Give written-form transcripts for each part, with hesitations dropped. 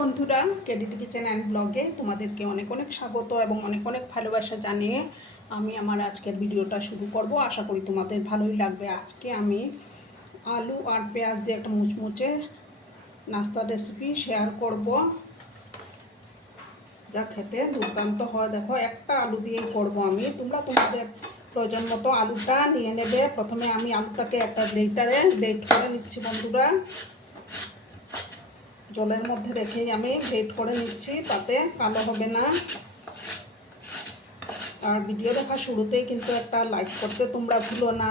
বন্ধুরা, KDD kitchen and ব্লগে তোমাদেরকে অনেক অনেক স্বাগত এবং অনেক অনেক ভালোবাসা জানিয়ে আমি আমার আজকের ভিডিওটা শুরু করব। আশা করি তোমাদের ভালোই লাগবে। আজকে আমি আলু আর পেঁয়াজ দিয়ে একটা মুচমুচে নাস্তা রেসিপি শেয়ার করব, যা খেতে দুর্দান্ত হয়। দেখো, একটা আলু দিয়েই করব আমি। তোমরা তোমাদের প্রয়োজন মতো আলুটা নিয়ে নেবে। প্রথমে আমি আলুটাকে একটা গ্রেটারে গ্রেট করে নিচ্ছি বন্ধুরা। জলের মধ্যে রেখেই আমি গ্রেট করে নিচ্ছি, তাতে কালো হবে না। আর ভিডিও দেখা শুরুতেই কিন্তু একটা লাইক করতে তোমরা ভুলো না।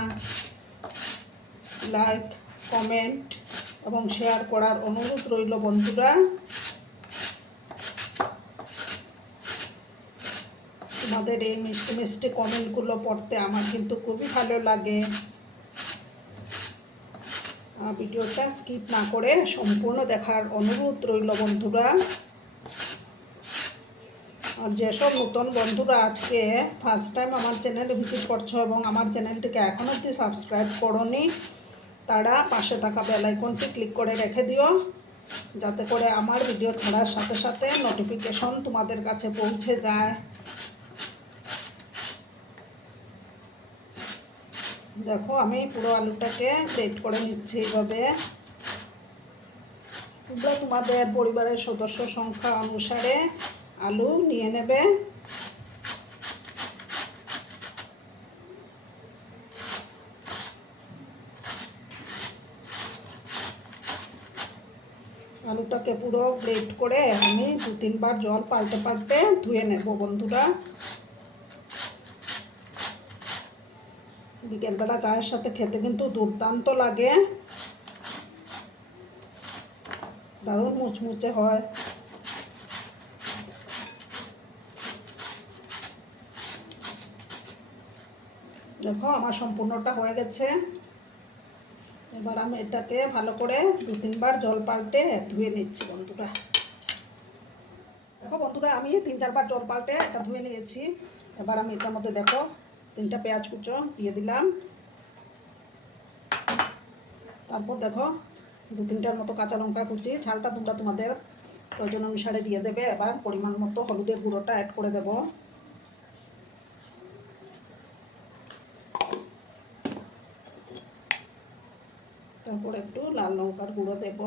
লাইক, কমেন্ট এবং শেয়ার করার অনুরোধ রইল বন্ধুরা। তোমাদের এই মিষ্টি মিষ্টি কমেন্টগুলো পড়তে আমার কিন্তু খুবই ভালো লাগে। ভিডিওটা স্কিপ না করে সম্পূর্ণ দেখার অনুরোধ রইল বন্ধুরা। আর যেসব নতুন বন্ধুরা আজকে ফার্স্ট টাইম আমার চ্যানেলে ভিজিট করছো এবং আমার চ্যানেলটিকে এখনও অবধি সাবস্ক্রাইব করোনি, তারা পাশে থাকা বেল আইকনটি ক্লিক করে রেখে দিও, যাতে করে আমার ভিডিও ছাড়ার সাথে সাথে নোটিফিকেশন তোমাদের কাছে পৌঁছে যায়। দেখো, আমি পুরো আলুটাকে গ্রেট করে নিচ্ছি এইভাবে। তোমরা তোমাদের পরিবারের সদস্য সংখ্যা অনুসারে আলু নিয়ে নেবে। আলুটাকে পুরো গ্রেট করে আমি 2-3 বার জল পাল্টে পাল্টে ধুয়ে নেব বন্ধুরা। বিকেলবেলা চায়ের সাথে খেতে কিন্তু দুর্দান্ত লাগে, দারুণ মুচমুচে হয়। দেখো, আমার সম্পূর্ণটা হয়ে গেছে। এবার আমি এটাকে ভালো করে 2-3 বার জল পাল্টে ধুয়ে নিচ্ছি বন্ধুরা। দেখো বন্ধুরা, আমি 3-4 বার জল পাল্টে এটা ধুয়ে নিয়েছি। এবার আমি এটার মধ্যে দেখো 3টা পেঁয়াজ কুচো দিয়ে দিলাম। তারপর দেখো 2-3টার মতো কাঁচা লঙ্কা কুচি। ঝালটা তোমরা তোমাদের প্রয়োজন অনুসারে দিয়ে দেবে। এবার পরিমাণ মতো হলুদের গুঁড়োটা অ্যাড করে দেব। তারপর একটু লাল লঙ্কার গুঁড়ো দেব।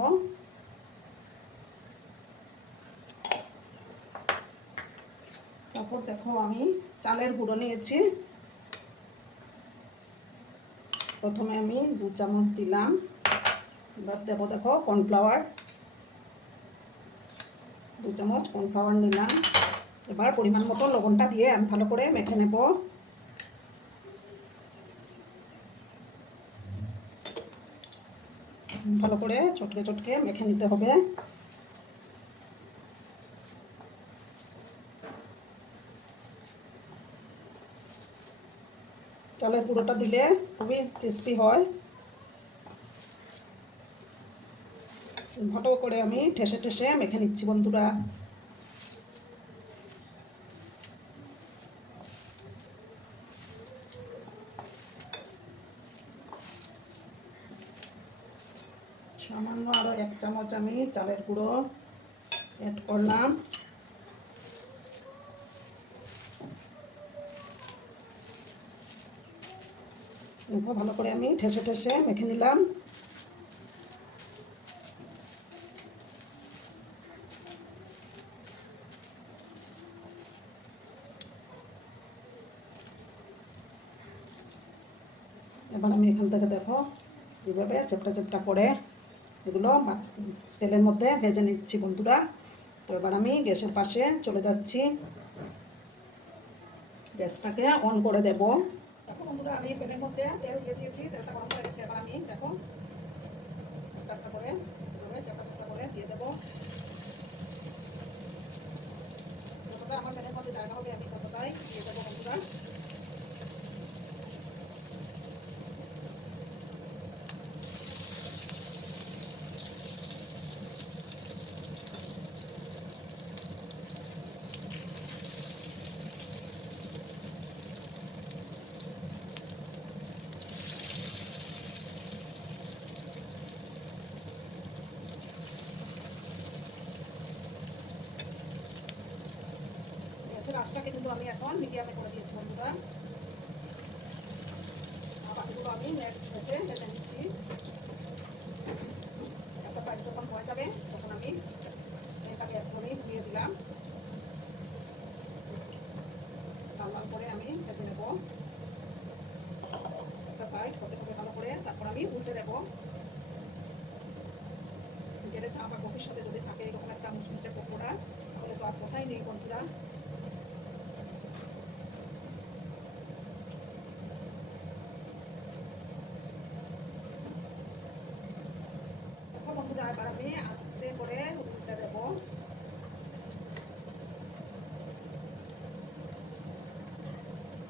তারপর দেখো, আমি চালের গুঁড়ো নিয়েছি। প্রথমে আমি 2 চামচ দিলাম। এবার দেবো দেখো কর্নফ্লাওয়ার, 2 চামচ কর্নফ্লাওয়ার নিলাম। এবার পরিমাণ মতো লবণটা দিয়ে আমি ভালো করে মেখে নেব। ভালো করে চটকে চটকে মেখে নিতে হবে। চালের গুঁড়োটা দিলে খুবই ক্রিস্পি হয়। ভালো করে আমি ঠেসে ঠেসে মেখে নিচ্ছি বন্ধুরা। সামান্য আরও 1 চামচ আমি চালের গুঁড়ো অ্যাড করলাম। ভালো করে আমি ঠেসে ঠেসে মেখে নিলাম। এবার আমি এখান থেকে দেখো এইভাবে চেপটা চেপটা করে এগুলো তেলের মধ্যে ভেজে নিচ্ছি বন্ধুরা। তো এবার আমি গ্যাসের পাশে চলে যাচ্ছি, গ্যাসটাকে অন করে দেব। দেখো বন্ধুরা, আমি প্যানের মধ্যে তেল দিয়ে দিয়েছি। তেলটা গরম হয়ে গেছে। এবার আমি দেখো একটা করে চাপা চাপা করে দিয়ে দেবো। যতটা আমার প্যানের মধ্যে জায়গা হবে আমি ততটাই দিয়ে দেবো বন্ধুরা। আঁচটাকে কিন্তু আমি এখন মিডিয়ামে করে দিয়েছি বন্ধুরা। বাকিগুলো আমি নেক্সট ভেজে নিচ্ছি। একটা সাইড যখন হয়ে যাবে তখন আমি এটাকে একদমই দিয়ে দিলাম, লাল লাল করে আমি ভেজে নেব। একটা সাইড হতে হবে ভালো করে, তারপর আমি উল্টে দেবো। নিজের চা বা কফির সাথে যদি থাকে এরকম একটা মুচমুচে পকোড়া, তাহলে তো আর কোথায় নেই বন্ধুরা। বন্ধুরা এবার আমি আস্তে করে উল্টে দেবো।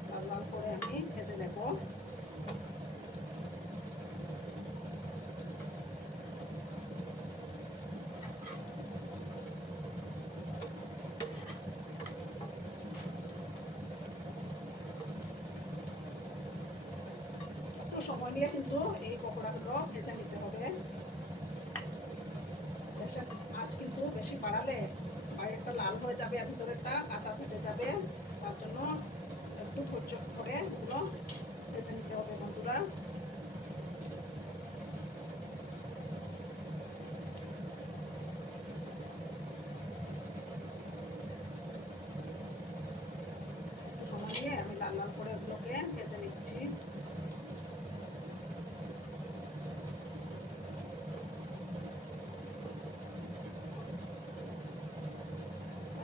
লাল লাল করে আমি ভেজে নেব। একটু সময় নিয়ে কিন্তু এই পকোড়াগুলো ভেজে নিতে হবে। আজ কিন্তু বেশি বাড়ালে বাইরেটা লাল হয়ে যাবে আর ভিতরেরটা কাঁচা থেকে যাবে, তার জন্য একটু ধৈর্য করে এগুলো ভেজে নিতে হবে বন্ধুরা। সময় নিয়ে আমি লাল লাল করে এগুলোকে ভেজে নিচ্ছি।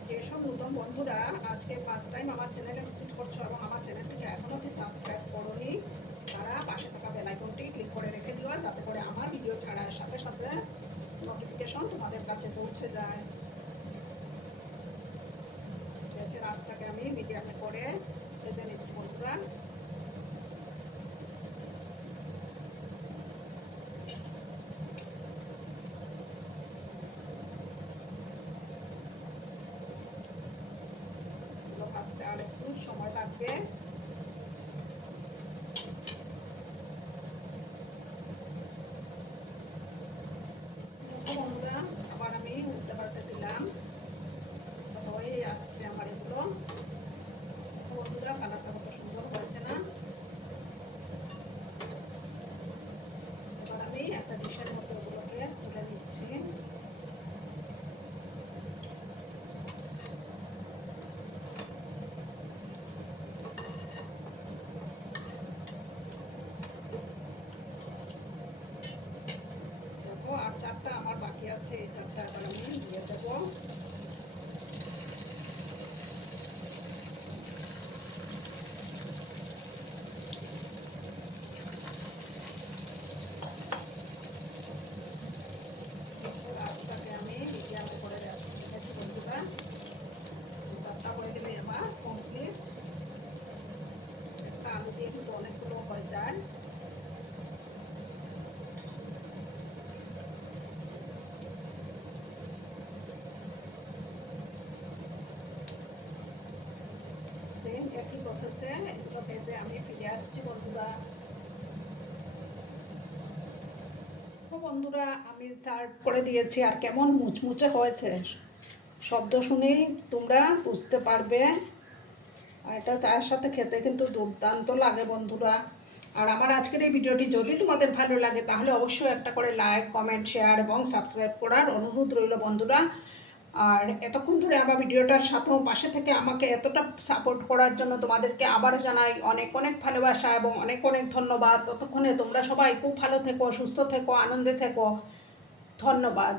যেসব নতুন বন্ধুরা আজকে ফার্স্ট টাইম আমার চ্যানেলে ভিজিট করছো এবং আমার চ্যানেলটিকে এখনও অবধি সাবস্ক্রাইব করোনি, তারা পাশে থাকা বেল আইকনটি ক্লিক করে রেখে দিও, যাতে করে আমার ভিডিও ছাড়ার সাথে সাথে নোটিফিকেশন তোমাদের কাছে পৌঁছে যায়। গ্যাসের আঁচটাকে আমি মিডিয়ামে করে ভেজে নিচ্ছি বন্ধুরা। ভাজতে আর একটু সময় লাগবে। বন্ধুরা আবার আমি উল্টে পাল্টে দিলাম, হয়ে আসছে আমার এগুলো। বন্ধুরা কালারটা কত সুন্দর হয়েছে না। এবার আমি একটা ডিশের মধ্যে ওগুলোকে তুলে নিচ্ছি। দেখো আর চারটা আমার বাকি আছে, এই চারটা এবার আমি দিয়ে দেবো। আঁচটাকে আমি মিডিয়ামে করে রেখেছি বন্ধুরা। চারটা হয়ে গেলে আমার কমপ্লিট। একটা আলু দিয়ে কিন্তু অনেকগুলো হয়ে যায়। সেম একই প্রসেসে এগুলো ভেজে আমি ফিরে আসছি বন্ধুরা। বন্ধুরা আমি সার্ভ করে দিয়েছি, আর কেমন মুচমুচে হয়েছে শব্দ শুনেই তোমরা বুঝতে পারবে। আর এটা চায়ের সাথে খেতে কিন্তু দুর্দান্ত লাগে বন্ধুরা। আর আমার আজকের এই ভিডিওটি যদি তোমাদের ভালো লাগে তাহলে অবশ্যই একটা করে লাইক, কমেন্ট, শেয়ার এবং সাবস্ক্রাইব করার অনুরোধ রইল বন্ধুরা। আর এতক্ষণ ধরে আমার ভিডিওটার সাথেও পাশে থেকে আমাকে এতটা সাপোর্ট করার জন্য তোমাদেরকে আবারও জানাই অনেক অনেক ভালোবাসা এবং অনেক অনেক ধন্যবাদ। ততক্ষণে তোমরা সবাই খুব ভালো থেকো, সুস্থ থেকো, আনন্দে থেকো। ধন্যবাদ।